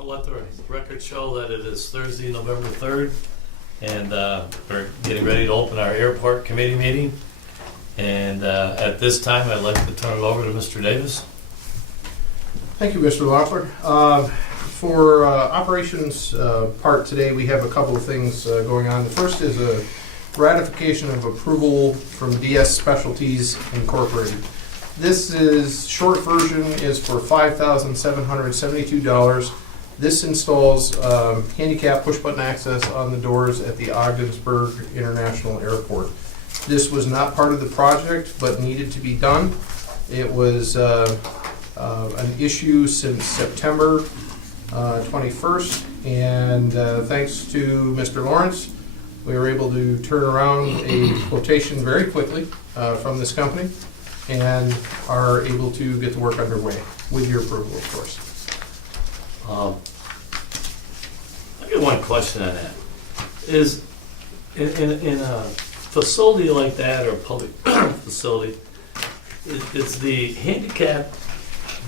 I'll let the record show that it is Thursday, November 3rd, and we're getting ready to open our airport committee meeting. And at this time, I'd like to turn it over to Mr. Davis. Thank you, Mr. Loeffler. For operations part today, we have a couple of things going on. The first is a ratification of approval from DS Specialties Incorporated. This is, short version is for $5,772. This installs handicap push-button access on the doors at the Ogdensburg International Airport. This was not part of the project, but needed to be done. It was an issue since September 21st, and thanks to Mr. Lawrence, we were able to turn around a quotation very quickly from this company, and are able to get the work underway with your approval, of course. I got one question on that. Is in a facility like that, or a public facility, is the handicap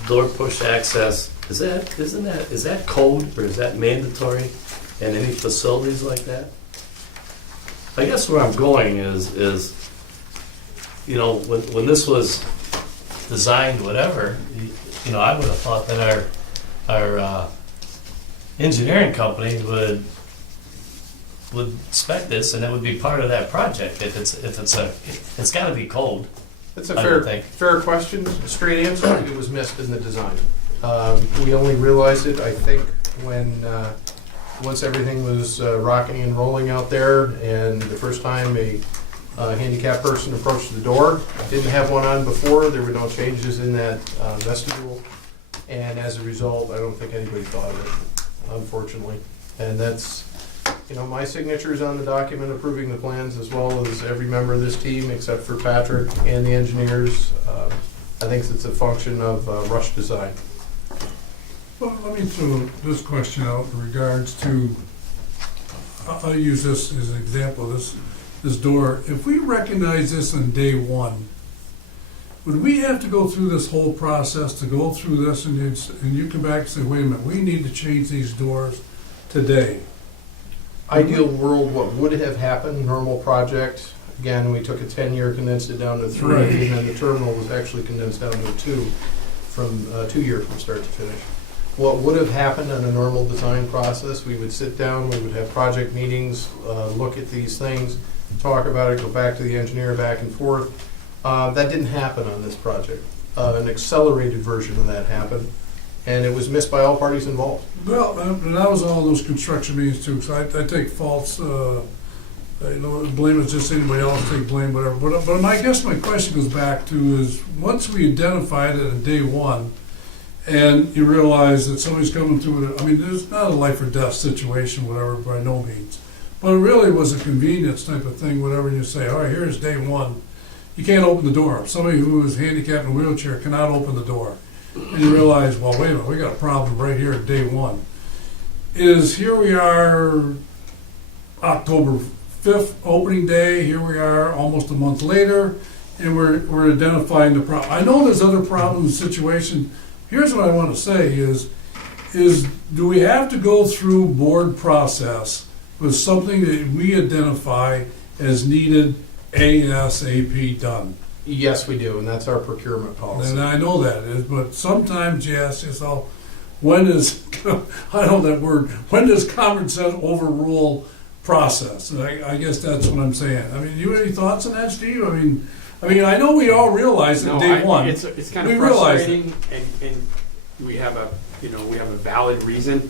door push access, is that code, or is that mandatory in any facilities like that? I guess where I'm going is you know, when this was designed, whatever, you know, I would have thought that our engineering company would spec this, and it would be part of that project. It's got to be cold. That's a fair question. Straight answer, it was missed in the design. We only realized it, I think, when once everything was rocking and rolling out there, and the first time a handicapped person approached the door. Didn't have one on before. There were no changes in that vestibule, and as a result, I don't think anybody thought of it, unfortunately. And that's, you know, my signature is on the document approving the plans, as well as every member of this team except for Patrick and the engineers. I think it's a function of rush design. Well, let me throw this question out in regards to, I'll use this as an example, this door. If we recognize this on day one, would we have to go through this whole process to go through this, and you come back and say, wait a minute, we need to change these doors today? Ideal world, what would have happened, normal project, again, we took a 10-year, condensed it down to 3, Right. and then the terminal was actually condensed down to 2, from 2 years from start to finish. What would have happened in a normal design process, we would sit down, we would have project meetings, look at these things, talk about it, go back to the engineer, back and forth. That didn't happen on this project. An accelerated version of that happened, and it was missed by all parties involved. Well, and I was all those construction meetings too, so I take faults, you know, blame is just anybody else, take blame, whatever. But I guess my question goes back to is, once we identified it on day one, and you realize that somebody's coming through it, I mean, there's not a life or death situation, whatever, by no means. But it really was a convenience type of thing, whatever, and you say, all right, here's day one. You can't open the door. Somebody who is handicapped in a wheelchair cannot open the door. And you realize, well, wait a minute, we got a problem right here at day one. Here we are, October 5th, opening day, here we are almost a month later, and we're identifying the problem. I know there's other problems, situations. Here's what I want to say is do we have to go through board process with something that we identify as needed ASAP done? Yes, we do, and that's our procurement policy. And I know that is, but sometimes you ask yourself, when is, I know that word, when does common sense overrule process? And I guess that's what I'm saying. I mean, you have any thoughts on that, Steve? I mean, I know we all realize that day one. It's kind of frustrating, and we have a valid reason.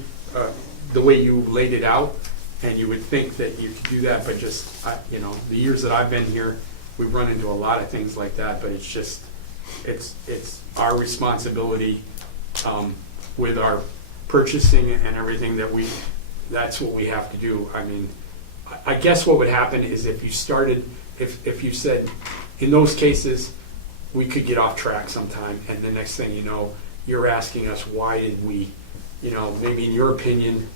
The way you laid it out, and you would think that you could do that, but just the years that I've been here, we've run into a lot of things like that. But it's our responsibility with our purchasing and everything that's what we have to do. I mean, I guess what would happen is if you said, in those cases, we could get off track sometime, and the next thing you know, you're asking us, why did we, maybe in your opinion,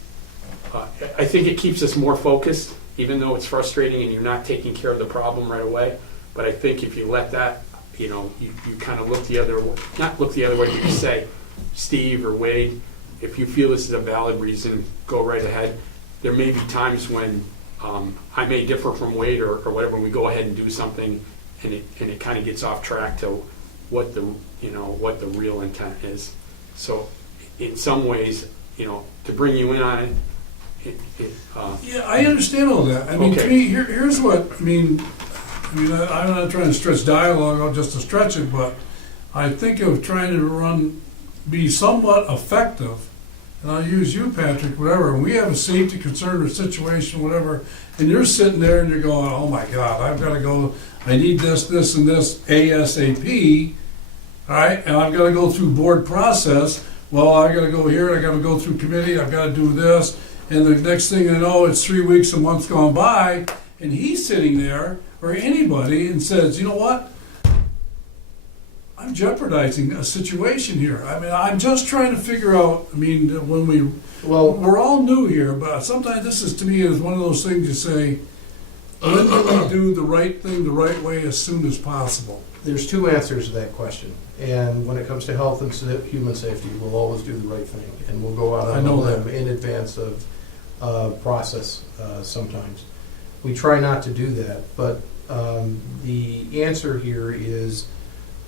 I think it keeps us more focused, even though it's frustrating and you're not taking care of the problem right away. But I think if you let that, you kind of not look the other way, but you say, Steve or Wade, if you feel this is a valid reason, go right ahead. There may be times when I may differ from Wade or whatever, and we go ahead and do something, and it kind of gets off track to what the real intent is. So in some ways, to bring you in on it, Yeah, I understand all that. I mean, to Okay. me, here's what, I'm not trying to stretch dialogue out just to stretch it, but I think of trying to be somewhat effective, and I'll use you, Patrick, whatever, and we have a safety concern or situation, whatever, and you're sitting there and you're going, oh my God, I've got to go, I need this, and this ASAP, all right, and I've got to go through board process. Well, I got to go here, I got to go through committee, I've got to do this, and the next thing I know, it's 3 weeks, a month's gone by, and he's sitting there, or anybody, and says, you know what? I'm jeopardizing a situation here. I mean, I'm just trying to figure out, when we're all new here, but sometimes this is, to me, is one of those things you say, when do we do the right thing the right way as soon as possible? There's two answers to that question. And when it comes to health and human safety, we'll always do the right thing. And we'll go out on a limb in advance of process sometimes. We try not to do that. But the answer here is,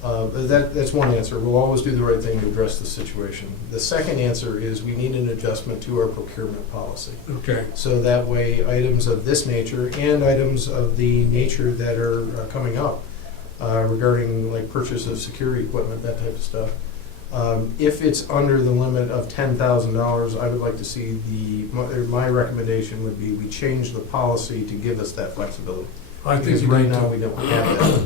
that's one answer. We'll always do the right thing to address the situation. The second answer is we need an adjustment to our procurement policy. Okay. So that way, items of this nature and items of the nature that are coming up regarding like purchase of security equipment, that type of stuff. If it's under the limit of $10,000, I would like to see my recommendation would be we change the policy to give us that flexibility. I think Because you right need now to. we don't have that.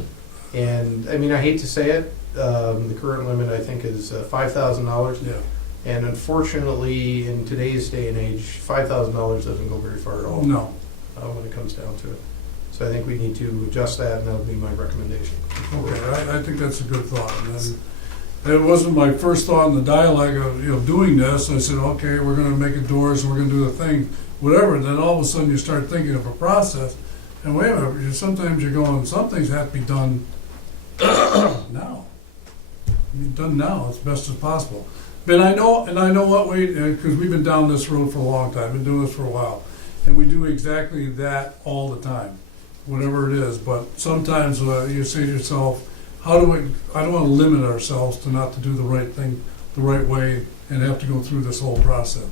And I mean, I hate to say it, the current limit I think is $5,000. Yeah. And unfortunately, in today's day and age, $5,000 doesn't go very far at all No. when it comes down to it. So I think we need to adjust that, and that would be my recommendation. Okay, I think that's a good thought. And it wasn't my first thought in the dialogue of doing this. I said, okay, we're going to make it doors, and we're going to do the thing, whatever. And then all of a sudden you start thinking of a process. And wait a minute, sometimes you're going, some things have to be done now. Done now as best as possible. But I know what because we've been down this road for a long time, been doing this for a while. And we do exactly that all the time, whatever it is. But sometimes you say to yourself, I don't want to limit ourselves to not to do the right thing the right way and have to go through this whole process.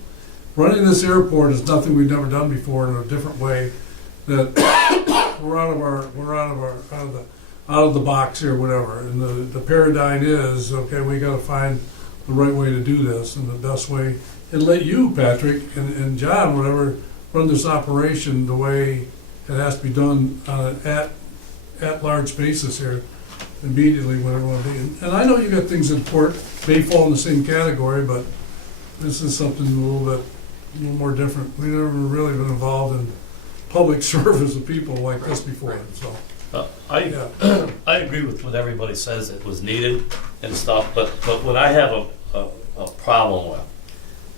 Running this airport is nothing we've never done before in a different way. That we're out of the box here, whatever. And the paradigm is, okay, we got to find the right way to do this and the best way, and let you, Patrick, and John, whatever, run this operation the way it has to be done on an at large basis here, immediately, whatever it want to be. And I know you got things in port, may fall in the same category, but this is something a little more different. We've never really been involved in public service of people like this before, so. I agree with what everybody says, it was needed and stuff, but what I have a problem with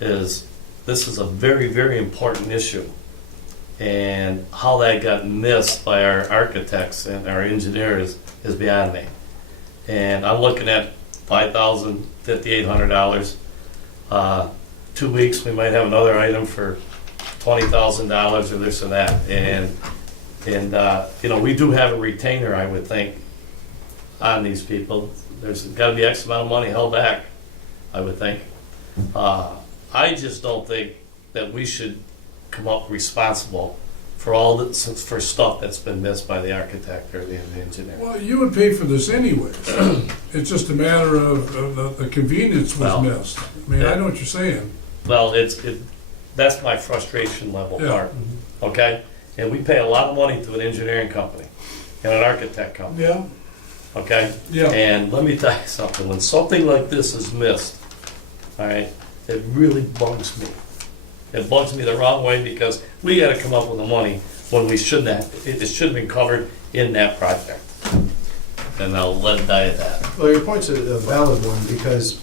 is this is a very, very important issue. And how that got missed by our architects and our engineers is beyond me. And I'm looking at $5,000, $5,800. 2 weeks, we might have another item for $20,000 or this or that. And we do have a retainer, I would think, on these people. There's got to be X amount of money held back, I would think. I just don't think that we should come up responsible for for stuff that's been missed by the architect or the engineer. Well, you would pay for this anyways. It's just a matter of the convenience was missed. I mean, I know what you're saying. Well, that's my frustration level Yeah. part, okay? And we pay a lot of money to an engineering company and an architect company, Yeah, okay? yeah. And let me tell you something, when something like this is missed, all right, it really bugs me. It bugs me the wrong way because we gotta come up with the money when we shouldn't have. It should have been covered in that project. And I'll let it die at that. Well, your point's a valid one, because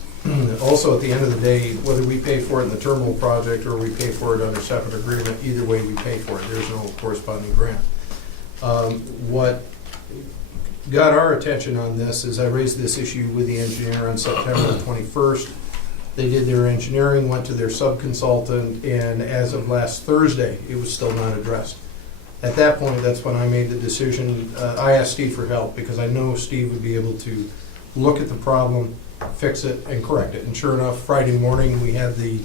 also at the end of the day, whether we pay for it in the terminal project or we pay for it under separate agreement, either way we pay for it. There's no corresponding grant. What got our attention on this is I raised this issue with the engineer on September 21st. They did their engineering, went to their subconsultant, and as of last Thursday, it was still not addressed. At that point, that's when I made the decision. I asked Steve for help because I know Steve would be able to look at the problem, fix it, and correct it. And sure enough, Friday morning, we had the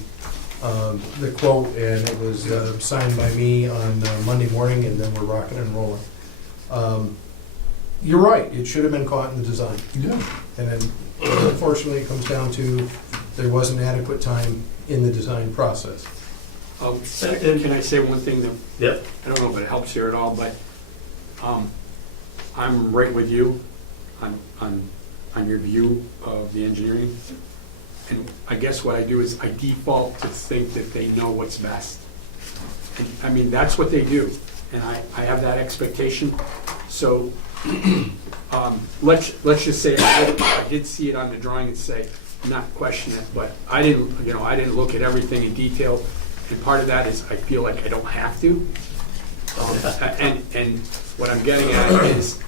quote, and it was signed by me on Monday morning, and then we're rocking and rolling. You're right, it should have been caught in the design. Yeah. And then unfortunately, it comes down to there wasn't adequate time in the design process. Can I say one thing that, Yep. I don't know if it helps here at all, but I'm right with you on your view of the engineering. And I guess what I do is I default to think that they know what's best. And, I mean, that's what they do, and I have that expectation. So let's just say I did see it on the drawing and say, not question it, but I didn't look at everything in detail. And part of that is I feel like I don't have to. And what I'm getting at is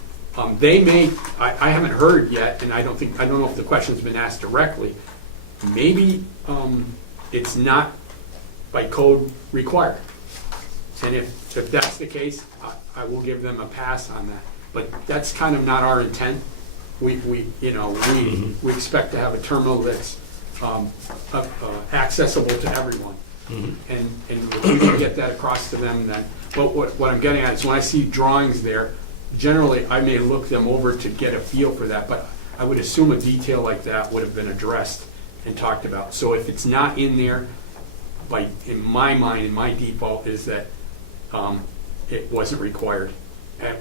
they may, I haven't heard yet, and I don't know if the question's been asked directly. Maybe it's not by code required. And if that's the case, I will give them a pass on that. But that's kind of not our intent. We expect to have a terminal that's accessible to everyone. And if we can get that across to them, then, but what I'm getting at is when I see drawings there, generally I may look them over to get a feel for that, but I would assume a detail like that would have been addressed and talked about. So if it's not in there, in my mind, in my default is that it wasn't required,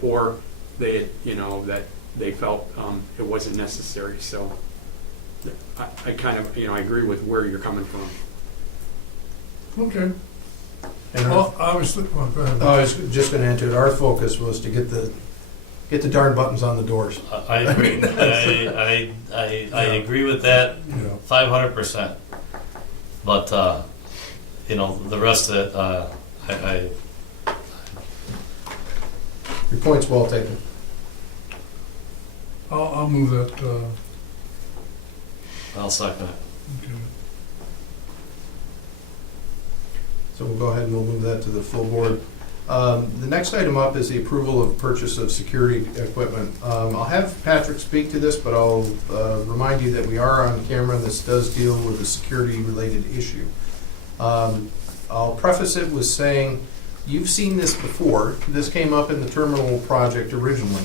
or that they felt it wasn't necessary. So I kind of, I agree with where you're coming from. Okay. And Well, obviously, well, go ahead. I was just going to add to it. Our focus was to get the darn buttons on the doors. I agree. I agree with that Yeah. 500%. But the rest of it, I Your point's well taken. I'll move that, I'll second it. okay. So we'll go ahead and we'll move that to the full board. The next item up is the approval of purchase of security equipment. I'll have Patrick speak to this, but I'll remind you that we are on camera. This does deal with a security-related issue. I'll preface it with saying, you've seen this before. This came up in the terminal project originally,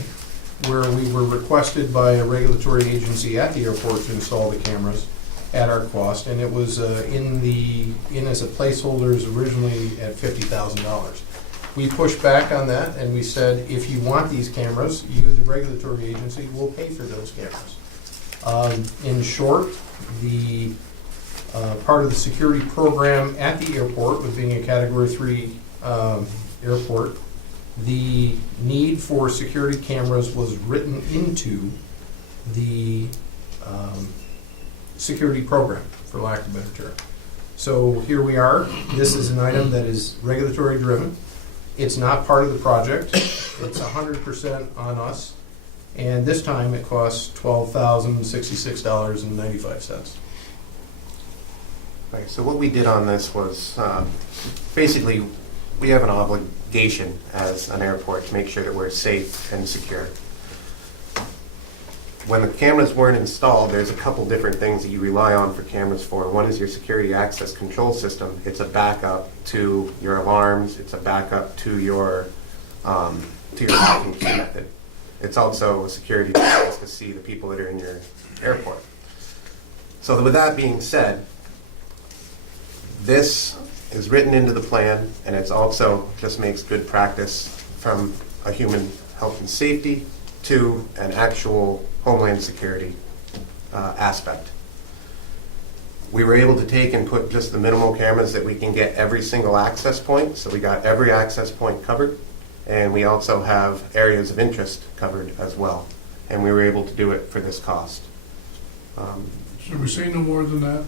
where we were requested by a regulatory agency at the airport to install the cameras at our cost, and it was in as a placeholders originally at $50,000. We pushed back on that and we said, if you want these cameras, you, the regulatory agency, will pay for those cameras. In short, the part of the security program at the airport, with being a Category 3 airport, the need for security cameras was written into the security program, for lack of a better term. So here we are. This is an item that is regulatory driven. It's not part of the project. It's 100% on us. And this time it costs $12,066.95. Right, so what we did on this was, basically, we have an obligation as an airport to make sure that we're safe and secure. When the cameras weren't installed, there's a couple different things that you rely on for cameras for. One is your security access control system. It's a backup to your alarms. It's a backup to your locking key method. It's also a security device to see the people that are in your airport. So with that being said, this is written into the plan, and it's also just makes good practice from a human health and safety to an actual Homeland Security aspect. We were able to take and put just the minimal cameras that we can get every single access point, so we got every access point covered, and we also have areas of interest covered as well, and we were able to do it for this cost. Should we say no more than that?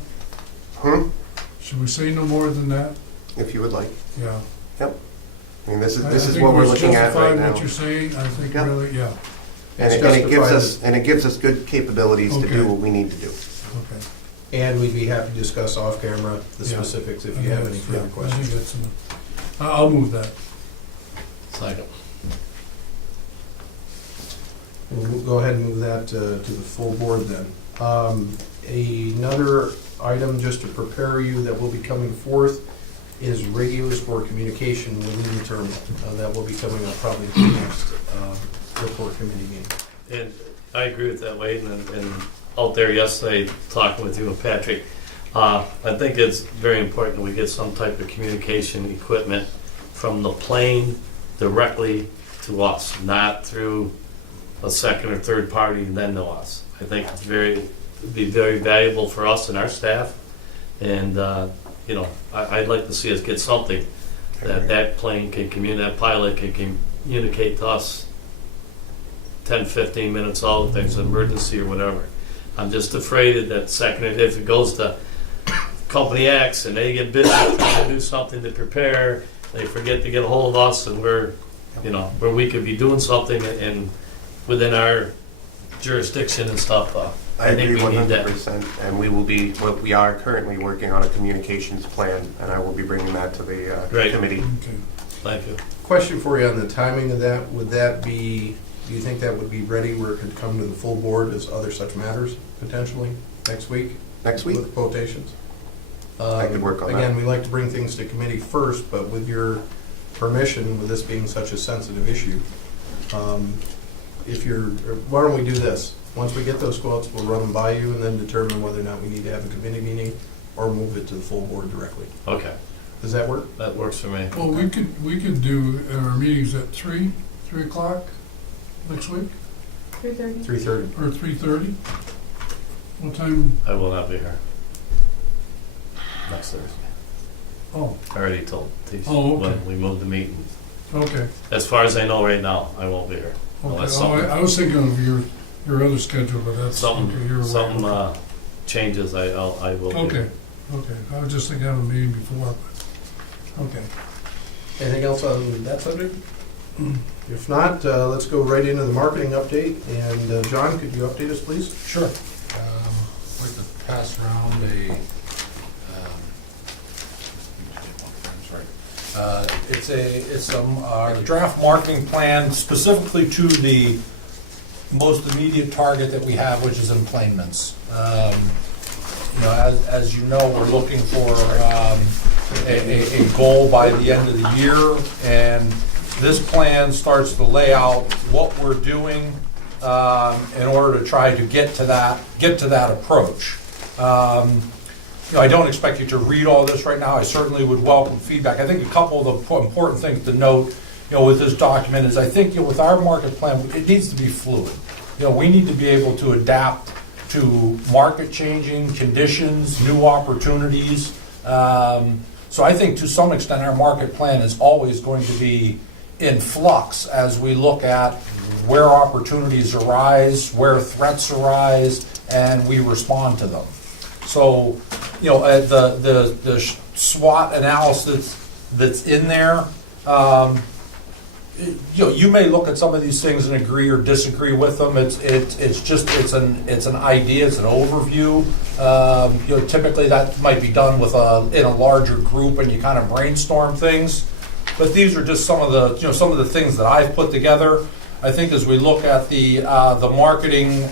Should we say no more than that? If you would like. Yeah. Yep. I mean, this I is think what we're it's looking at right justified now. what you're saying, I think Yeah. really, yeah, And It's it gives justified. us good capabilities to Okay. do what we need to do. okay. And we'd be happy to discuss off camera the Yeah. specifics if you have any further I think questions. that's I'll move that. Second. We'll go ahead and move that to the full board then. Another item just to prepare you that will be coming forth is radios for communication within the terminal. That will be coming up probably at the next report committee meeting. And I agree with that, Wade, and out there yesterday, talking with you and Patrick, I think it's very important we get some type of communication equipment from the plane directly to us, not through a second or third party and then to us. I think it'd be very valuable for us and our staff, and I'd like to see us get something that plane can communicate, that pilot can communicate to us 10, 15 minutes out if there's an emergency or whatever. I'm just afraid that second, if it goes to company X and they get busy trying to do something to prepare, they forget to get a hold of us, and where we could be doing something and within our jurisdiction and stuff. I think agree we need that. 100%, and we are currently working on a communications plan, and I will be bringing that to the Great. committee. Okay. Thank you. Question for you on the timing of that. Do you think that would be ready where it could come to the full board as other such matters potentially next week? Next week? With quotations? I could work on that. Again, we like to bring things to committee first, but with your permission, with this being such a sensitive issue, why don't we do this? Once we get those quotes, we'll run them by you and then determine whether or not we need to have a committee meeting or move it to the full board directly. Okay, Does that work? that works for me. Well, we could do our meetings at 3 o'clock next week, 3:30. 3:30. or 3:30? What time? I will not be here next Thursday. Oh, I already told Tisha Oh, okay. when we moved the meeting. okay. As far as I know right now, I won't be here. Okay. Unless Oh, something, I was thinking of your other schedule, but that's, okay, you're away. something changes, I will be. Okay, okay. I was just thinking of a meeting before, but, okay. Anything else on that subject? If not, let's go right into the marketing update. And John, could you update us, please? Sure. I'd like to pass around it's some draft marketing plan specifically to the most immediate target that we have, which is employments. As you know, we're looking for a goal by the end of the year, and this plan starts to lay out what we're doing in order to try to get to that approach. I don't expect you to read all this right now. I certainly would welcome feedback. I think a couple of the important things to note, with this document is I think with our market plan, it needs to be fluid. We need to be able to adapt to market changing conditions, new opportunities. So I think to some extent our market plan is always going to be in flux as we look at where opportunities arise, where threats arise, and we respond to them. So, the SWOT analysis that's in there, you may look at some of these things and agree or disagree with them. It's an idea, it's an overview. Typically that might be done in a larger group and you kind of brainstorm things. But these are just some of the things that I've put together. I think as we look at the marketing,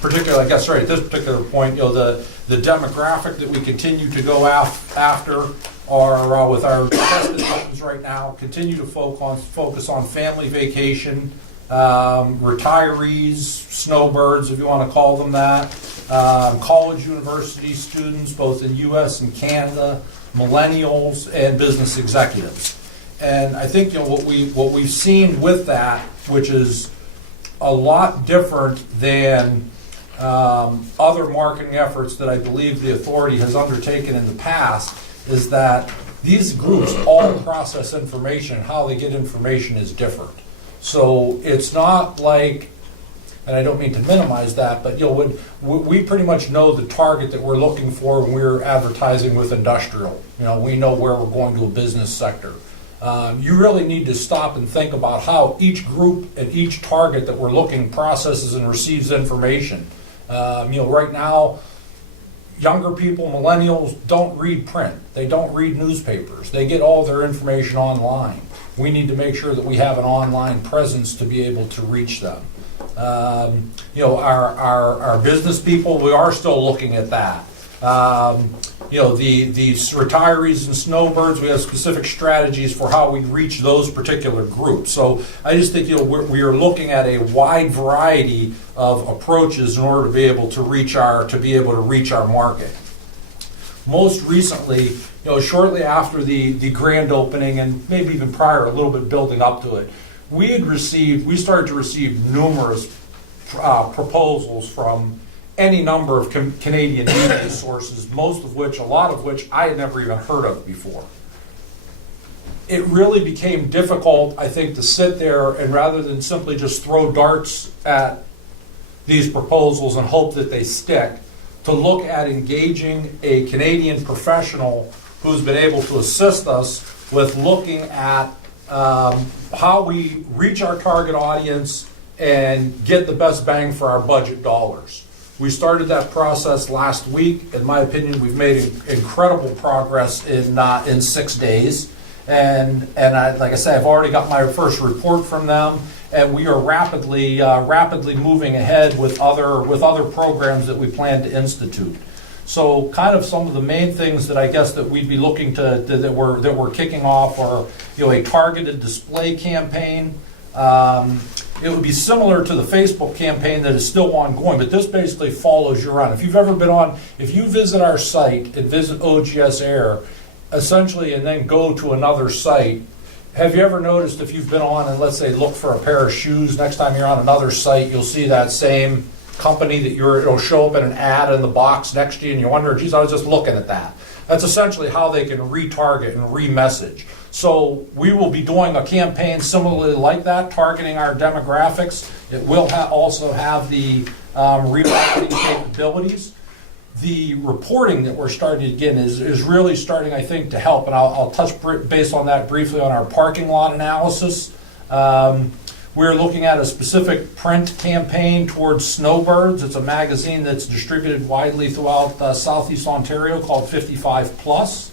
particularly, I guess, at this particular point, the demographic that we continue to go after are with our tested buttons right now. Continue to focus on family vacation, retirees, snowbirds, if you want to call them that, college, university students, both in U.S. and Canada, millennials, and business executives. And I think what we've seen with that, which is a lot different than other marketing efforts that I believe the authority has undertaken in the past, is that these groups all process information. How they get information is different. So it's not like, and I don't mean to minimize that, but we pretty much know the target that we're looking for when we're advertising with industrial. We know where we're going to a business sector. You really need to stop and think about how each group and each target that we're looking processes and receives information. Right now, younger people, millennials, don't read print. They don't read newspapers. They get all their information online. We need to make sure that we have an online presence to be able to reach them. Our business people, we are still looking at that. The retirees and snowbirds, we have specific strategies for how we reach those particular groups. So I just think we are looking at a wide variety of approaches in order to be able to reach our market. Most recently, shortly after the grand opening, and maybe even prior, a little bit building up to it, we started to receive numerous proposals from any number of Canadian media sources, a lot of which I had never even heard of before. It really became difficult, I think, to sit there and rather than simply just throw darts at these proposals and hope that they stick, to look at engaging a Canadian professional who's been able to assist us with looking at how we reach our target audience and get the best bang for our budget dollars. We started that process last week. In my opinion, we've made incredible progress in 6 days. And like I say, I've already got my first report from them, and we are rapidly moving ahead with other programs that we plan to institute. So, kind of some of the main things that I guess that we'd be looking that we're kicking off are, a targeted display campaign. It would be similar to the Facebook campaign that is still ongoing, but this basically follows you around. If you visit our site and visit OGS Air, essentially, and then go to another site, have you ever noticed if you've been on and let's say look for a pair of shoes, next time you're on another site, you'll see that same company it'll show up in an ad in the box next to you and you wonder, geez, I was just looking at that. That's essentially how they can retarget and re-message. So we will be doing a campaign similarly like that, targeting our demographics. It will also have the remarketing capabilities. The reporting that we're starting to get is really starting, I think, to help. And I'll touch base on that briefly on our parking lot analysis. We're looking at a specific print campaign towards snowbirds. It's a magazine that's distributed widely throughout Southeast Ontario called 55 Plus.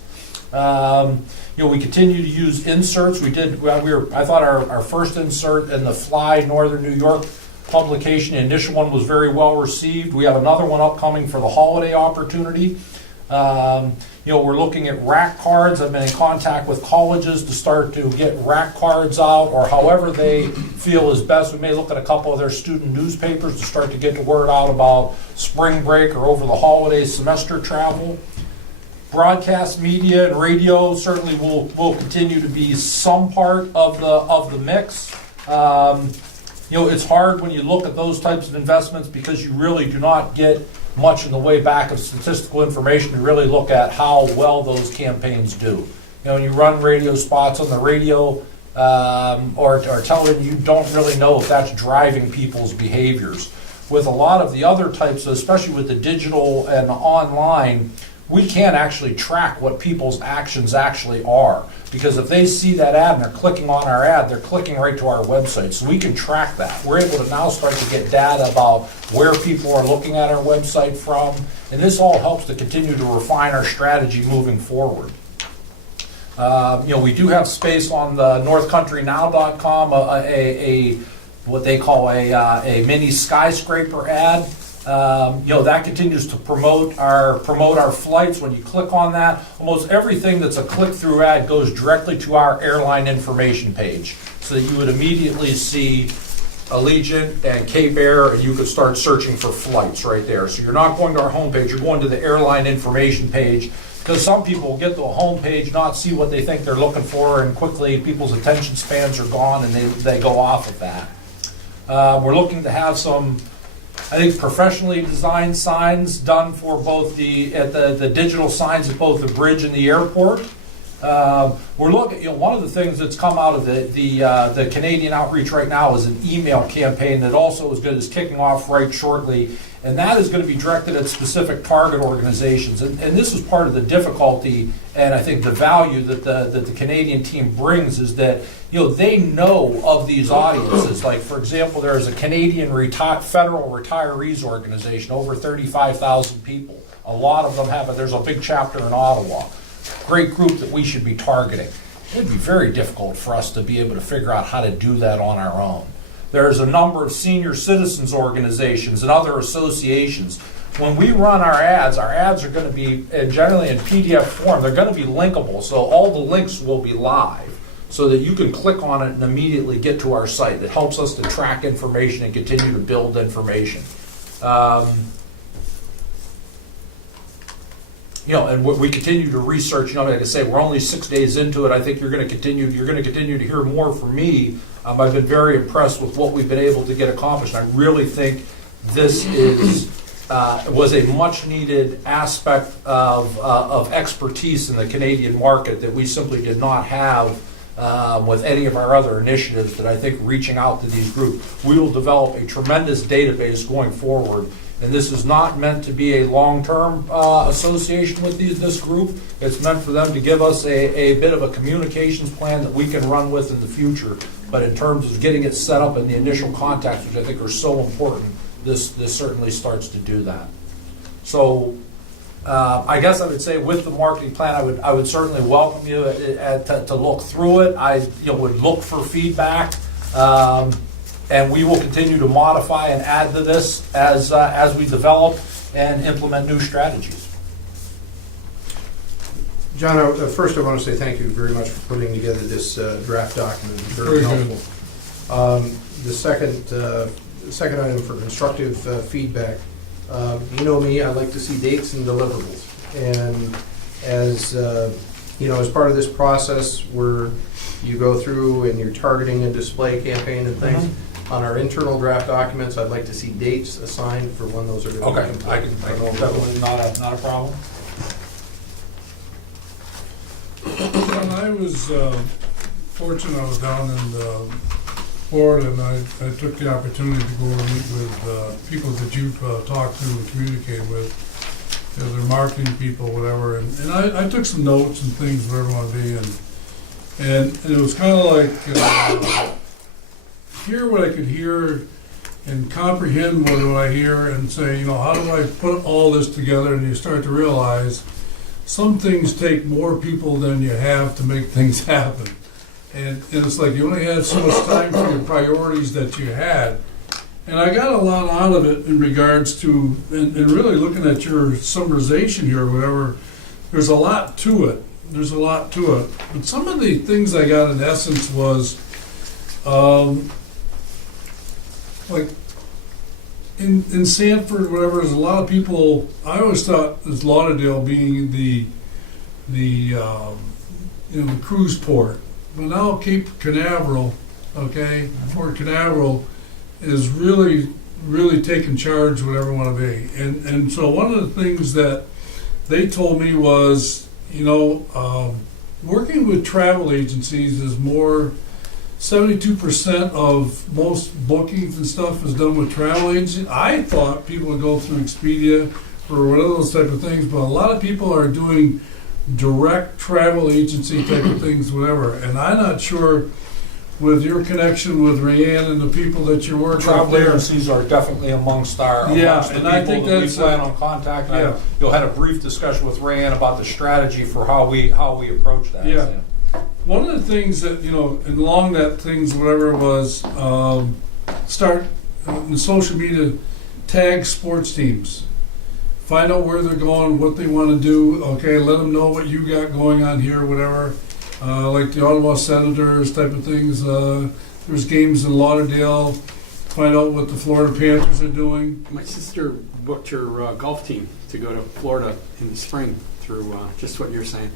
We continue to use inserts. I thought our first insert in the Fly Northern New York publication, the initial one was very well received. We have another one upcoming for the holiday opportunity. We're looking at rack cards. I've been in contact with colleges to start to get rack cards out, or however they feel is best. We may look at a couple of their student newspapers to start to get the word out about spring break or over the holiday semester travel. Broadcast media and radio certainly will continue to be some part of the mix. It's hard when you look at those types of investments because you really do not get much in the way back of statistical information to really look at how well those campaigns do. When you run radio spots on the radio or television, you don't really know if that's driving people's behaviors. With a lot of the other types, especially with the digital and the online, we can't actually track what people's actions actually are. Because if they see that ad and they're clicking on our ad, they're clicking right to our website. So we can track that. We're able to now start to get data about where people are looking at our website from. And this all helps to continue to refine our strategy moving forward. We do have space on the northcountrynow.com, what they call a mini skyscraper ad. That continues to promote our flights. When you click on that, almost everything that's a click-through ad goes directly to our airline information page, so that you would immediately see Allegiant and Cape Air, and you could start searching for flights right there. So you're not going to our homepage, you're going to the airline information page, because some people will get to a homepage, not see what they think they're looking for, and quickly people's attention spans are gone and they go off of that. We're looking to have some, I think, professionally designed signs done for both the digital signs at both the bridge and the airport. We're looking. One of the things that's come out of the Canadian outreach right now is an email campaign that also is kicking off right shortly, and that is going to be directed at specific target organizations. And this is part of the difficulty, and I think the value that the Canadian team brings is that they know of these audiences. Like, for example, there is a Canadian federal retirees organization, over 35,000 people. A lot of them have, but there's a big chapter in Ottawa. Great group that we should be targeting. It'd be very difficult for us to be able to figure out how to do that on our own. There's a number of senior citizens organizations and other associations. When we run our ads are going to be generally in PDF form. They're going to be linkable, so all the links will be live so that you can click on it and immediately get to our site. It helps us to track information and continue to build information. And we continue to research. Like I say, we're only 6 days into it. I think you're going to continue to hear more from me. I've been very impressed with what we've been able to get accomplished. I really think this was a much needed aspect of expertise in the Canadian market that we simply did not have with any of our other initiatives. That I think reaching out to these groups, we will develop a tremendous database going forward. And this is not meant to be a long-term association with this group. It's meant for them to give us a bit of a communications plan that we can run with in the future. But in terms of getting it set up in the initial contacts, which I think are so important, this certainly starts to do that. So I guess I would say with the marketing plan, I would certainly welcome you to look through it. I would look for feedback. And we will continue to modify and add to this as we develop and implement new strategies. John, first I want to say thank you very much for putting together this draft document. It's very helpful. The second item for constructive feedback. You know me, I like to see dates and deliverables. And as as part of this process where you go through and you're targeting a display campaign and things, on our internal draft documents, I'd like to see dates assigned for when those are going to be completed. I can definitely not a problem. When I was fortunate, I was down in Florida, and I took the opportunity to go and meet with people that you talk to and communicate with, their marketing people, whatever. And I took some notes and things, whatever it want to be, and it was kind of like hear what I could hear and comprehend what I hear and say, how do I put all this together? And you start to realize some things take more people than you have to make things happen. And it's like you only had so much time for your priorities that you had. And I got a lot out of it in regards to, and really looking at your summarization here or whatever, there's a lot to it. There's a lot to it. But some of the things I got in essence was, like in Sanford, whatever, there's a lot of people. I always thought this Lauderdale being the cruise port, but now Cape Canaveral, Port Canaveral, is really taking charge, whatever you want to be. And so one of the things that they told me was, working with travel agencies is more. 72% of most bookings and stuff is done with travel agencies. I thought people would go through Expedia or one of those type of things, but a lot of people are doing direct travel agency type of things, whatever. And I'm not sure with your connection with Rayanne and the people that you're working with. Travel agencies are definitely amongst the people I think that we that's plan on contacting. Yeah. You'll had a brief discussion with Rayanne about the strategy for how we approach that. Yeah. One of the things that, and along that things, whatever it was, start in social media, tag sports teams. Find out where they're going, what they want to do, let them know what you got going on here, whatever. Like the Ottawa Senators type of things. There's games in Lauderdale. Find out what the Florida Panthers are doing. My sister booked your golf team to go to Florida in the spring through just what you're saying.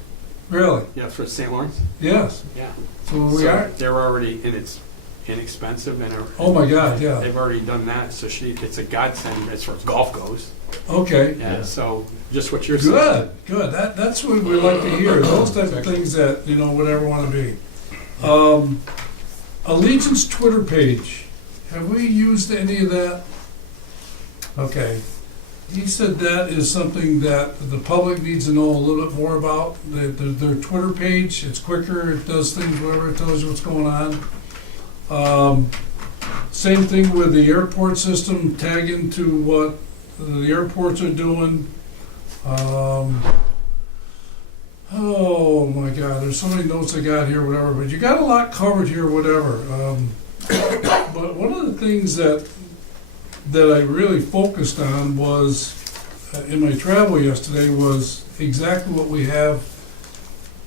Really? Yeah, for St. Lawrence? Yes. Yeah. So we are. They're already, and it's inexpensive, and Oh my God, yeah. they've already done that, so it's a godsend as far as golf goes. Okay. Yeah, so just what you're saying. Good. That's what we like to hear. Those type of things that, whatever want to be. Allegiance Twitter page. Have we used any of that? Okay. He said that is something that the public needs to know a little bit more about. Their Twitter page, it's quicker, it does things, whatever, it tells you what's going on. Same thing with the airport system, tag into what the airports are doing. Oh my God, there's so many notes I got here, whatever, but you got a lot covered here, whatever. But one of the things that I really focused on was, in my travel yesterday, was exactly what we have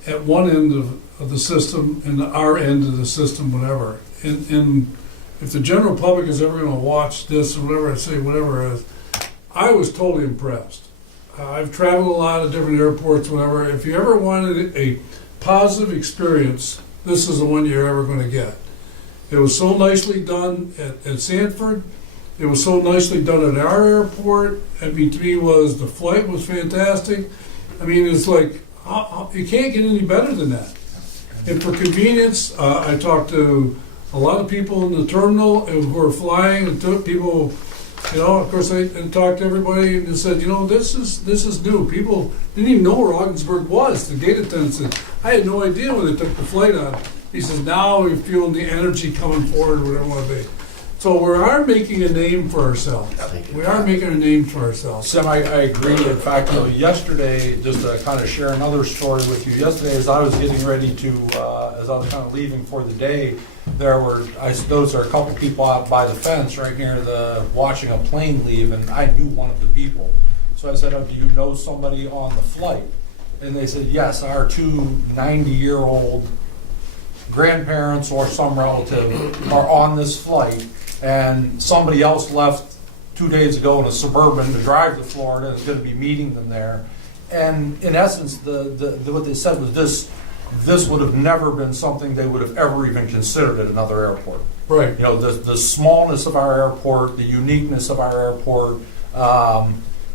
at one end of the system and our end of the system, whatever. And if the general public is ever going to watch this or whatever I say, whatever it is, I was totally impressed. I've traveled a lot of different airports, whatever. If you ever wanted a positive experience, this is the one you're ever going to get. It was so nicely done at Sanford. It was so nicely done at our airport. I mean, to me, the flight was fantastic. I mean, it's like, you can't get any better than that. And for convenience, I talked to a lot of people in the terminal who were flying, and took people, you know, of course, I talked to everybody and said, you know, this is new. People didn't even know where Ogdensburg was. The gate attendant said, I had no idea when they took the flight on. He says, now we're feeling the energy coming forward, whatever it want to be. So we are making a name for ourselves. We are making a name for ourselves. Sam, I agree. In fact, you know, yesterday, just to kind of share another story with you, yesterday as I was getting ready to, as I was kind of leaving for the day, there were a couple people out by the fence right near watching a plane leave, and I knew one of the people. So I said, oh, do you know somebody on the flight? And they said, yes, our two 90-year-old grandparents or some relative are on this flight, and somebody else left 2 days ago in a Suburban to drive to Florida and is going to be meeting them there. And in essence, what they said was this would have never been something they would have ever even considered at another airport. Right. You know, the smallness of our airport, the uniqueness of our airport,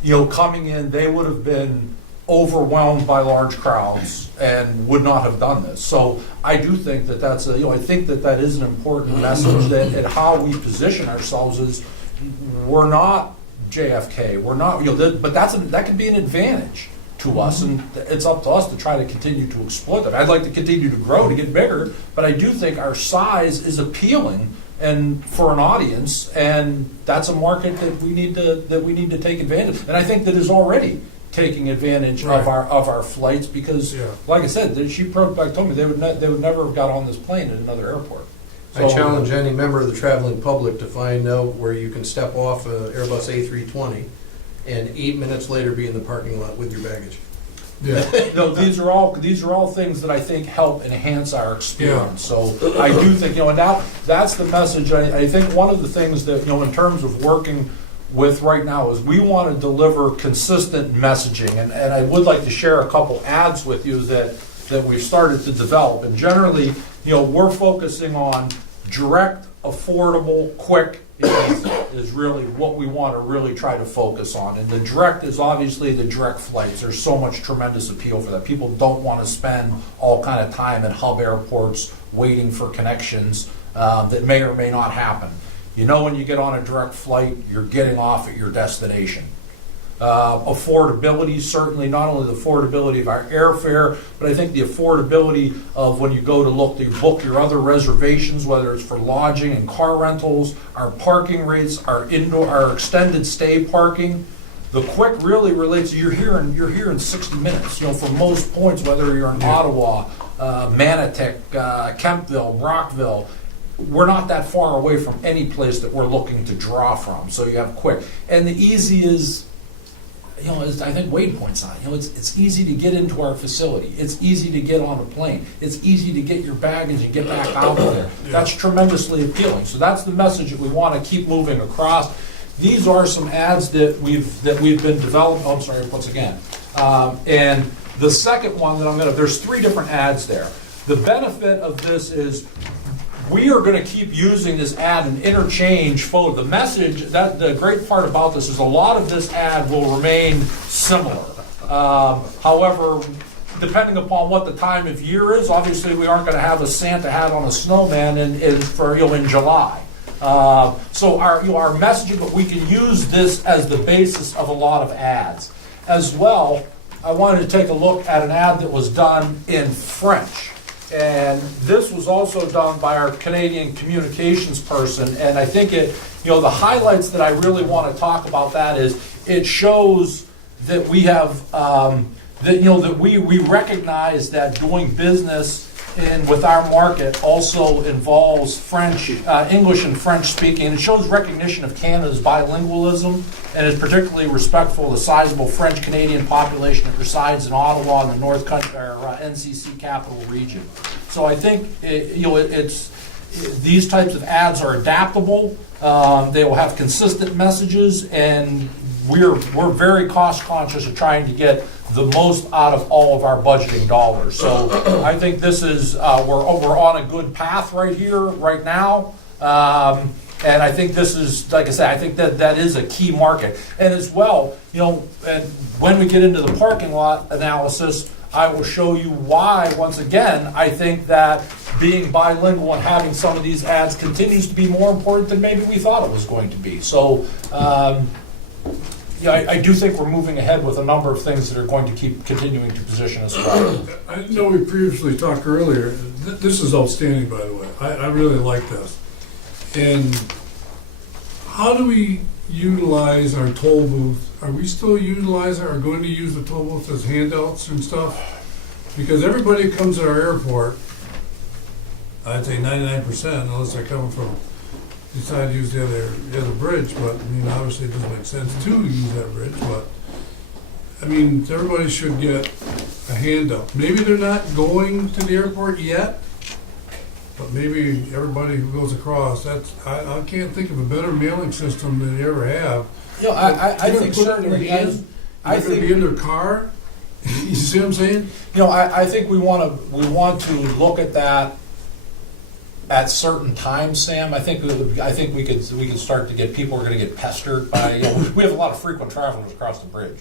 you know, coming in, they would have been overwhelmed by large crowds and would not have done this. So I do think that that's I think that is an important message, that at how we position ourselves is we're not JFK, we're not, you know, but that can be an advantage to us, and it's up to us to try to continue to exploit that. I'd like to continue to grow, to get bigger, but I do think our size is appealing and for an audience, and that's a market that we need to take advantage. And I think that is already taking advantage Right. of our flights, because, like I said, she told me they would never have got on this plane at another airport. I challenge any member of the traveling public to find out where you can step off an Airbus A320 and 8 minutes later be in the parking lot with your baggage. Yeah. No, these are all things that I think help enhance our experience. So I do think, you know, and that's the message. I think one of the things that, you know, in terms of working with right now is we want to deliver consistent messaging, and I would like to share a couple ads with you that we've started to develop. And generally, you know, we're focusing on direct, affordable, quick, and easy is really what we want to really try to focus on. And the direct is obviously the direct flights. There's so much tremendous appeal for that. People don't want to spend all kind of time at hub airports waiting for connections that may or may not happen. You know, when you get on a direct flight, you're getting off at your destination. Affordability, certainly not only the affordability of our airfare, but I think the affordability of when you go to book your other reservations, whether it's for lodging and car rentals, our parking rates, our extended stay parking. The quick really relates, you're here in 60 minutes, you know, for most points, whether you're in Ottawa, Manotick, Kempville, Brockville. We're not that far away from any place that we're looking to draw from, so you have quick. And the easy is, you know, I think Wade points out, you know, it's easy to get into our facility. It's easy to get on a plane. It's easy to get your baggage and get back out of there. That's tremendously appealing. So that's the message that we want to keep moving across. These are some ads that we've been developing. Oh, I'm sorry, once again. And the second one that there's 3 different ads there. The benefit of this is we are going to keep using this ad and interchange photo. The message, the great part about this is a lot of this ad will remain similar. However, depending upon what the time of year is, obviously we aren't going to have a Santa hat on a snowman in July. So our messaging, but we can use this as the basis of a lot of ads. As well, I wanted to take a look at an ad that was done in French. And this was also done by our Canadian communications person. And I think the highlights that I really want to talk about that is it shows that we have, that, you know, that we recognize that doing business with our market also involves French, English and French speaking. And it shows recognition of Canada's bilingualism and is particularly respectful of the sizable French-Canadian population that resides in Ottawa and the North Country, or NCC capital region. So I think, these types of ads are adaptable. They will have consistent messages, and we're very cost conscious of trying to get the most out of all of our budgeting dollars. So I think this is, we're on a good path right here, right now. And I think this is, like I said, I think that is a key market. And as well, you know, and when we get into the parking lot analysis, I will show you why, once again, I think that being bilingual and having some of these ads continues to be more important than maybe we thought it was going to be. So, yeah, I do think we're moving ahead with a number of things that are going to keep continuing to position us well. I know we previously talked earlier, this is outstanding, by the way. I really like this. And how do we utilize our toll booth? Are we still utilizing or going to use the toll booth as handouts and stuff? Because everybody who comes to our airport, I'd say 99%, unless they're coming from, decide to use the other bridge, but I mean, obviously it doesn't make sense to use that bridge, but I mean, everybody should get a handout. Maybe they're not going to the airport yet, but maybe everybody who goes across, I can't think of a better mailing system than you ever have. You know, I think certainly, I think be in their car. You see what I'm saying? You know, I think we want to look at that at certain times, Sam. I think we could start to get people who are going to get pestered by. You know, we have a lot of frequent travelers across the bridge,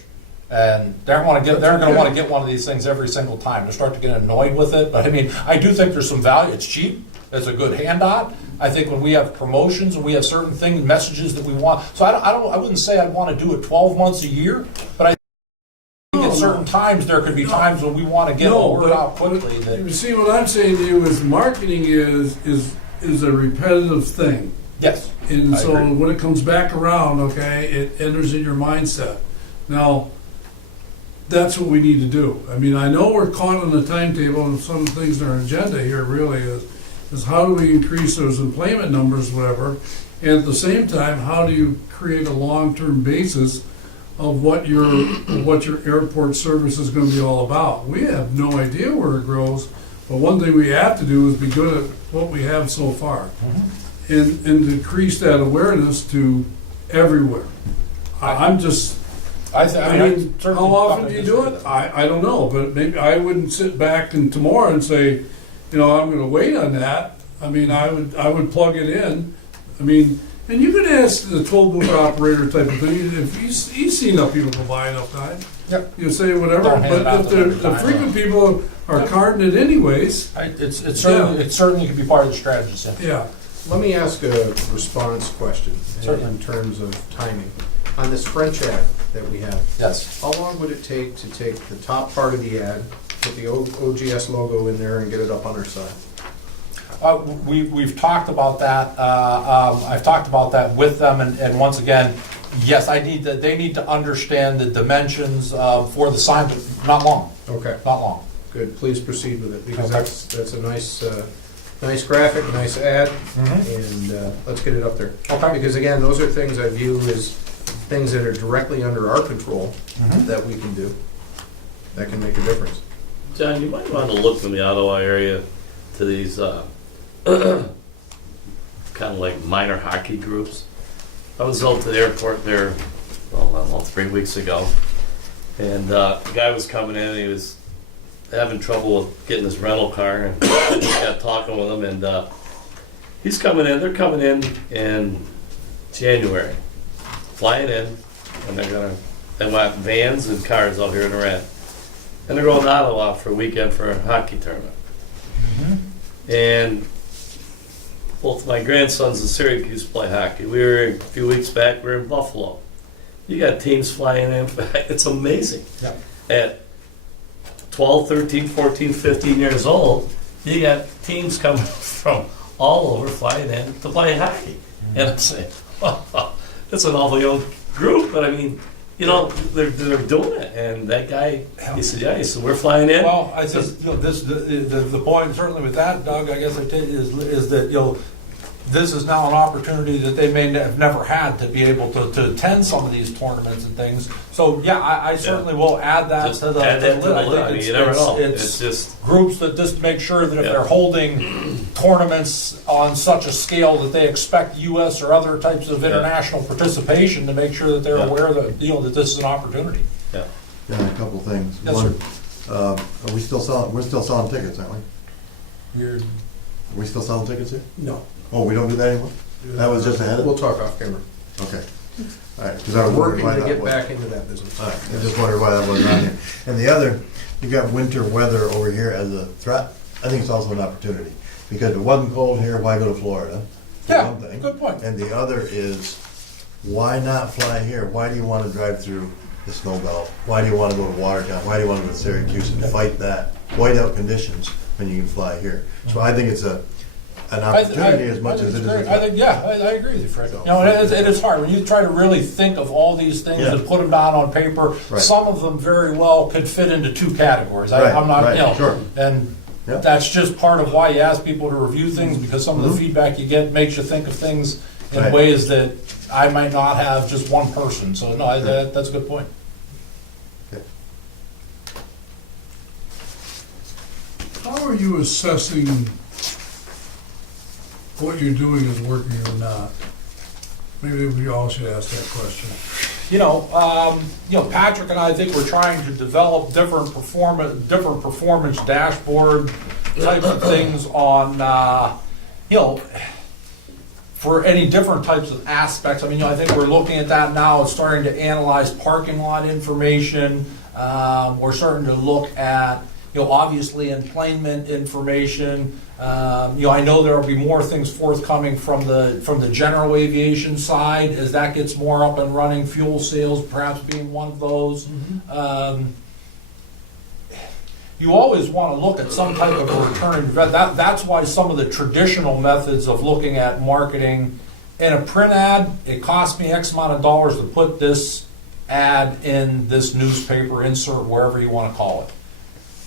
and they're going to want to get one of these things every single time. They start to get annoyed with it. But I mean, I do think there's some value. It's cheap. It's a good handout. I think when we have promotions and we have certain things, messages that we want. So I wouldn't say I'd want to do it 12 months a year, but I think at certain times there could be times when we want to get the word out quickly. You see, what I'm saying to you is marketing is a repetitive thing. Yes. And I so agree. when it comes back around, okay, it enters in your mindset. Now, that's what we need to do. I mean, I know we're caught on the timetable, and some of the things on our agenda here really is how do we increase those employment numbers, whatever, and at the same time, how do you create a long-term basis of what your airport service is going to be all about? We have no idea where it grows, but one thing we have to do is be good at what we have so far, and increase that awareness to everywhere. I mean, how often do you do it? I don't know, but maybe I wouldn't sit back and tomorrow and say, you know, I'm going to wait on that. I mean, I would plug it in. I mean, and you could ask the toll booth operator type of thing. If he's seen enough people go by enough time, Yep. you say whatever. Don't hand it out But to them if every the time. frequent people are carding it anyways, It certainly could be part of the strategy, Sam. yeah. Let me ask a response question Certainly. in terms of timing. On this French ad that we have, Yes. how long would it take to take the top part of the ad, put the OGS logo in there and get it up on our site? We've talked about that. I've talked about that with them, and once again, yes, they need to understand the dimensions for the sign, but not long. Okay, Not long. good. Please proceed with it, because Okay. that's a nice graphic, nice ad, and let's get it up there. Okay. Because again, those are things I view as things that are directly under our control that we can do, that can make a difference. John, you might want to look in the Ottawa area to these kind of like minor hockey groups. I was out to the airport there, well, I don't know, 3 weeks ago, and the guy was coming in, and he was having trouble with getting his rental car, and I just got talking with him, and he's coming in, they're coming in January, flying in, and they want vans and cars out here to rent. And they're going to Ottawa for a weekend for a hockey tournament. And both my grandsons in Syracuse play hockey. We were, a few weeks back, we were in Buffalo. You got teams flying in. It's amazing. Yep. At 12, 13, 14, 15 years old, you got teams coming from all over flying in to play hockey. And I'm saying, wow, it's an awful young group, but I mean, you know, they're doing it, and that guy, he said, yeah, he said, we're flying in. Well, I think, you know, the point certainly with that, Doug, I guess I tell you, is that, you know, this is now an opportunity that they may have never had to be able to attend some of these tournaments and things. So, yeah, I certainly will add that Just to the add that to the I list. I think mean, you never know. It's It's just, groups that just make sure that if Yeah. they're holding tournaments on such a scale that they expect U.S. or other types of international participation, to make sure that they're Yeah. aware that, you know, that this is an opportunity. yeah. Yeah, a couple things. Yes, One, are we still selling, we're still selling tickets, aren't we? You're, Are we still selling tickets here? no. Oh, we don't do that anymore? That was just ahead of? We'll talk off camera. Okay. All right, because I was Working wondering why to that get was. back into that business. All right, I just wondered why that wasn't on here. And the other, you got winter weather over here as a threat. I think it's also an opportunity. Because if it wasn't cold here, why go to Florida? For Yeah, one thing. good point. And the other is, why not fly here? Why do you want to drive through the snow belt? Why do you want to go to Watertown? Why do you want to go to Syracuse and fight that whiteout conditions when you can fly here? So I think it's an opportunity as much as it is a I threat. think, yeah, I agree with you, Fred. You know, it is hard, when you try to really think of all these things Yeah. and put them down on paper, Right. some of them very well could fit into two categories. I'm not, Right, you know, sure. and Yeah. that's just part of why you ask people to review things, because some of the feedback you get makes you think of things in Right. ways that I might not have just one person, so no, that's a good point. How are you assessing what you're doing is working or not? Maybe we all should ask that question. You know, Patrick and I think we're trying to develop different performance dashboard type of things on, you know, for any different types of aspects. I mean, you know, I think we're looking at that now and starting to analyze parking lot information. We're starting to look at, you know, obviously emplanement information. You know, I know there will be more things forthcoming from the general aviation side as that gets more up and running. Fuel sales perhaps being one of those. You always want to look at some type of a return. That's why some of the traditional methods of looking at marketing in a print ad, it cost me X amount of dollars to put this ad in this newspaper insert, wherever you want to call it.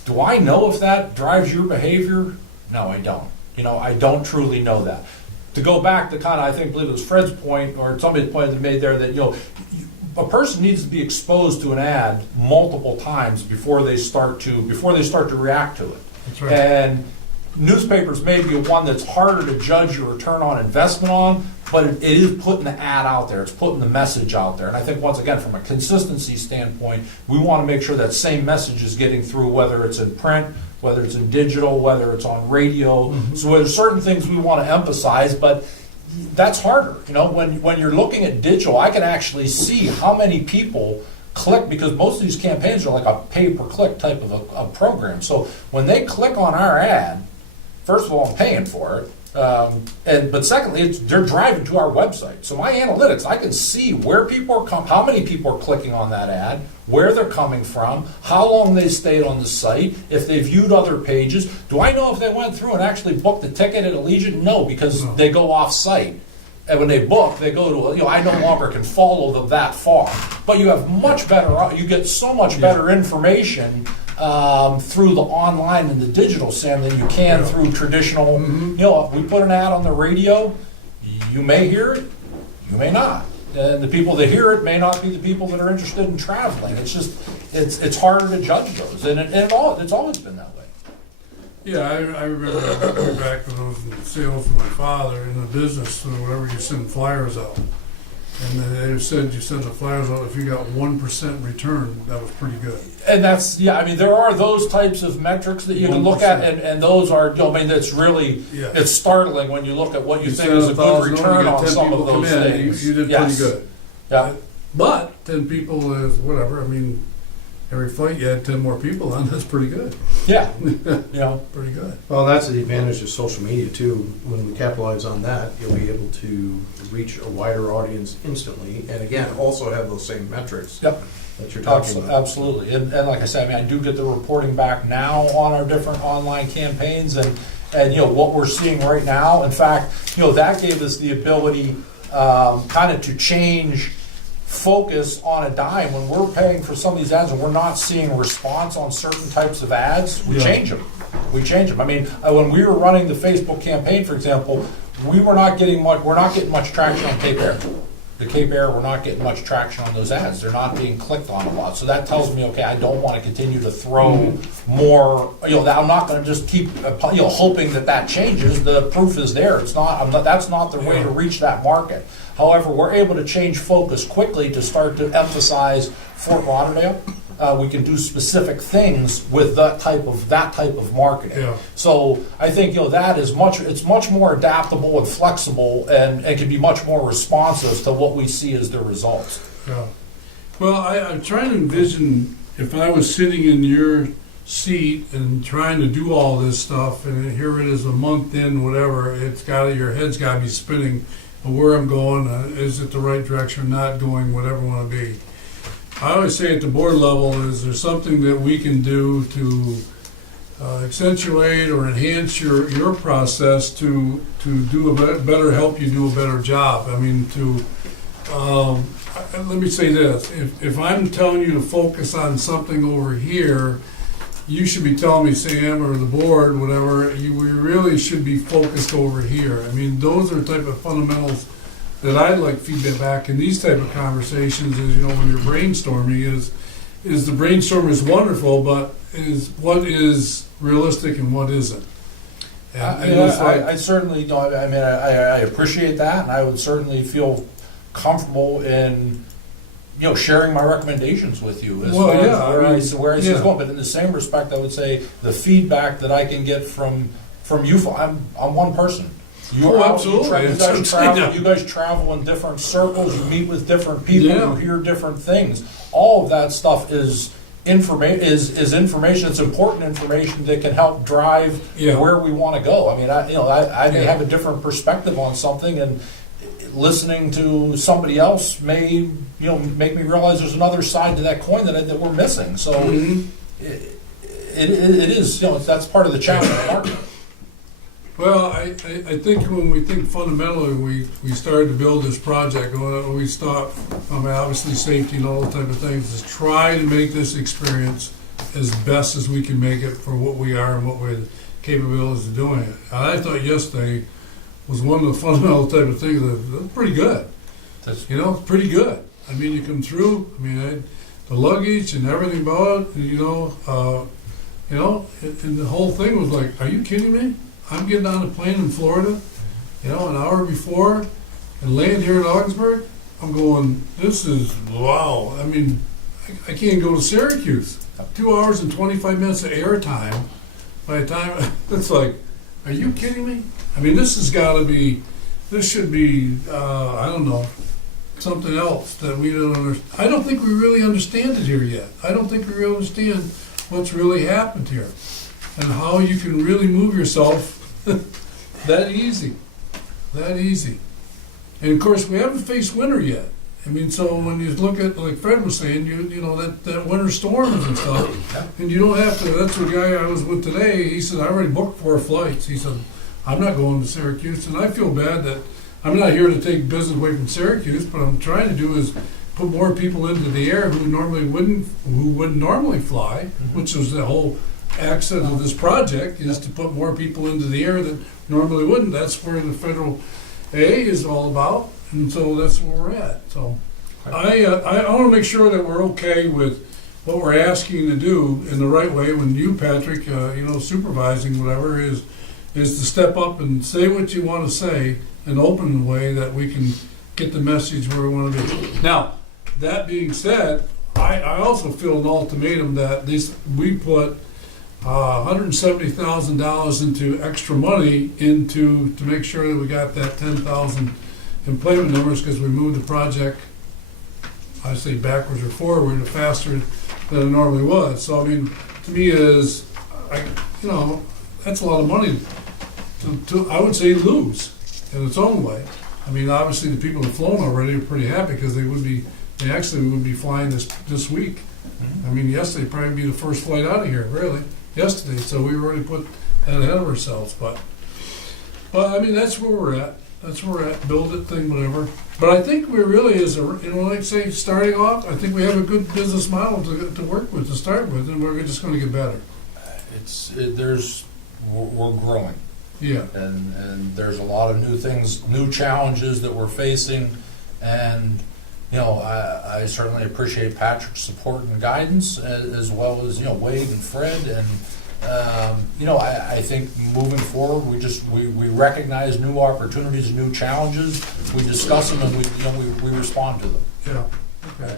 Do I know if that drives your behavior? No, I don't. You know, I don't truly know that. To go back to kind of, I believe it was Fred's point, or somebody's point that made there, that, you know, a person needs to be exposed to an ad multiple times before they start to react to it. That's right. And newspapers may be one that's harder to judge your return on investment on, but it is putting the ad out there. It's putting the message out there. And I think, once again, from a consistency standpoint, we want to make sure that same message is getting through, whether it's in print, whether it's in digital, whether it's on radio. So there's certain things we want to emphasize, but that's harder. You know, when you're looking at digital, I can actually see how many people click, because most of these campaigns are like a pay-per-click type of a program. So when they click on our ad, first of all, I'm paying for it. But secondly, they're driving to our website. So my analytics, I can see where people are how many people are clicking on that ad, where they're coming from, how long they stayed on the site, if they viewed other pages. Do I know if they went through and actually booked a ticket at Allegiant? No, because they go off-site. And when they book, they go to, you know, I no longer can follow them that far. But you have much better, you get so much better information through the online and the digital, Sam, than you can through traditional. You know, if we put an ad on the radio, you may hear it, you may not. And the people that hear it may not be the people that are interested in traveling. It's just, it's harder to judge those, and it's always been that way. Yeah, I remember going back when I was in sales for my father in the business, or whatever, you send flyers out. And they said you send the flyers out, if you got 1% return, that was pretty good. And that's, yeah, I mean, there are those types of metrics that you can look at, 1%. and those are, I mean, that's really, Yeah. it's startling when you look at what you think send is a good 1,000, return you got on 10 some people of come those in, things. You did Yes. pretty good. Yeah, But 10 people is whatever, I mean, every flight you had 10 more people on, that's pretty good. yeah, you know, Pretty good. Well, that's the advantage of social media too. When we capitalize on that, you'll be able to reach a wider audience instantly, and again, also have those same metrics yep. that you're talking about. Absolutely, and like I said, I mean, I do get the reporting back now on our different online campaigns, and you know, what we're seeing right now. In fact, you know, that gave us the ability kind of to change focus on a dime. When we're paying for some of these ads and we're not seeing a response on certain types of ads, we Yeah. change them. We change them. I mean, when we were running the Facebook campaign, for example, we're not getting much traction on Cape Air. The Cape Air, we're not getting much traction on those ads. They're not being clicked on a lot. So that tells me, okay, I don't want to continue to throw more, that I'm not going to just keep, hoping that changes. The proof is there. That's not the way to reach that market. However, we're able to change focus quickly to start to emphasize Fort Lauderdale. We can do specific things with that type of marketing. Yeah. So I think that is it's much more adaptable and flexible, and can be much more responsive to what we see as the results. Yeah. Well, I'm trying to envision if I was sitting in your seat and trying to do all this stuff, and here it is a month in, whatever, your head's got to be spinning where I'm going, is it the right direction, not going, whatever I want to be. I always say at the board level, is there something that we can do to accentuate or enhance your process to do better, help you do a better job? I mean, let me say this, if I'm telling you to focus on something over here, you should be telling me, Sam, or the board, whatever, we really should be focused over here. I mean, those are the type of fundamentals that I'd like feedback back in these type of conversations is, when you're brainstorming is the brainstorm is wonderful, but is what is realistic and what isn't. I certainly don't, I appreciate that, and I would certainly feel comfortable in, sharing my recommendations with you as far as where I see it going. But in the same respect, I would say the feedback that I can get from you, I'm one person. Absolutely. You guys travel in different circles, you meet with different people, you hear different things. All of that stuff is information. It's important information that can help drive where we want to go. I mean, I may have a different perspective on something, and listening to somebody else may make me realize there's another side to that coin that we're missing. So it is that's part of the challenge of the market. Well, I think when we think fundamentally, we started to build this project, we stopped, obviously safety and all those type of things, is try to make this experience as best as we can make it for what we are and what we're capabilities of doing it. And I thought yesterday was one of the fundamental type of things that's pretty good. It's pretty good. I mean, you come through, the luggage and everything about it, and the whole thing was like, are you kidding me? I'm getting on a plane in Florida, an hour before, and land here in Ogdensburg. I'm going, this is, wow. I mean, I can't go to Syracuse. 2 hours and 25 minutes of air time. By the time, it's like, are you kidding me? I mean, this should be, I don't know, something else that we don't understand. I don't think we really understand it here yet. I don't think we really understand what's really happened here and how you can really move yourself that easy. And of course, we haven't faced winter yet. I mean, so when you look at, like Fred was saying, that winter storms and stuff, and you don't have to, that's the guy I was with today, he said, I already booked 4 flights. He said, I'm not going to Syracuse, and I feel bad that I'm not here to take business away from Syracuse, but I'm trying to do is put more people into the air who wouldn't normally fly, which is the whole accent of this project, is to put more people into the air that normally wouldn't. That's where the federal A is all about, and so that's where we're at. So I want to make sure that we're okay with what we're asking to do in the right way. When you, Patrick, supervising whatever is to step up and say what you want to say in an open way that we can get the message where we want to be. Now, that being said, I also feel an ultimatum that we put $170,000 into extra money to make sure that we got that 10,000 employment numbers, because we moved the project, I say backwards or forward, faster than it normally was. So I mean, to me that's a lot of money to I would say lose in its own way. I mean, obviously the people that have flown already are pretty happy because they would be flying this week. I mean, yesterday probably be the first flight out of here, really. Yesterday, so we already put that ahead of ourselves. But I mean, that's where we're at. That's where we're at, build it, thing, whatever. But I think we really is, like say, starting off, I think we have a good business model to work with, to start with, and we're just gonna get better. We're growing. Yeah. And there's a lot of new things, new challenges that we're facing, and, you know, I certainly appreciate Patrick's support and guidance, as well as, you know, Wade and Fred, and, you know, I think moving forward, we recognize new opportunities, new challenges, we discuss them, and we respond to them. Yeah, okay.